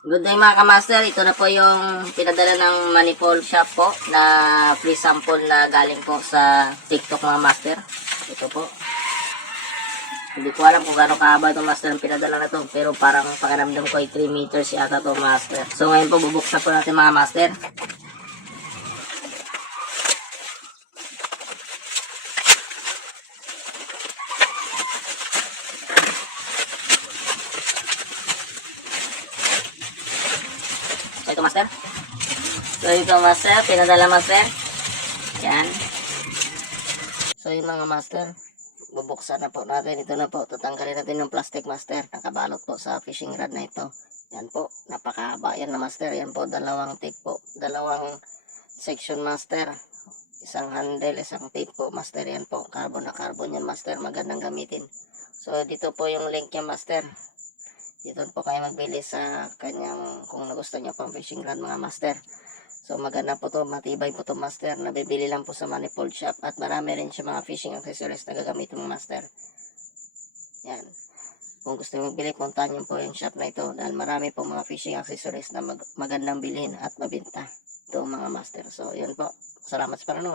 Good day mga kamaster, ito na po yung pinadala ng manifold shop po na free sample na galing po sa TikTok mga master. Ito po. Hindi ko alam kung gaano kahaba itong master ang pinadala na to, pero parang pakiramdam ko ay 3 meters yata to master. So ngayon po bubuksan po natin mga master. So ito master. So ito master, pinadala master. Yan. So yung mga master, bubuksan na po natin. Ito na po, tatanggalin natin yung plastic master. Nakabalot po sa fishing rod na ito. Yan po, napakahaba yan na master. Yan po, dalawang tape po. Dalawang section master. Isang handle, isang tape po master. Yan po, carbon na carbon yan master. Magandang gamitin. So dito po yung link niya master. Dito po kayo magbili sa kanyang, kung nagustuhan nyo pang fishing rod mga master. So maganda po to, matibay po to master. Nabibili lang po sa manifold shop. At marami rin siya mga fishing accessories na gagamitin mga master. Yan. Kung gusto nyo magbili, puntahan nyo po yung shop na ito. Dahil marami po mga fishing accessories na magandang bilhin at mabinta. Ito mga master. So yun po. Salamat sa panonood.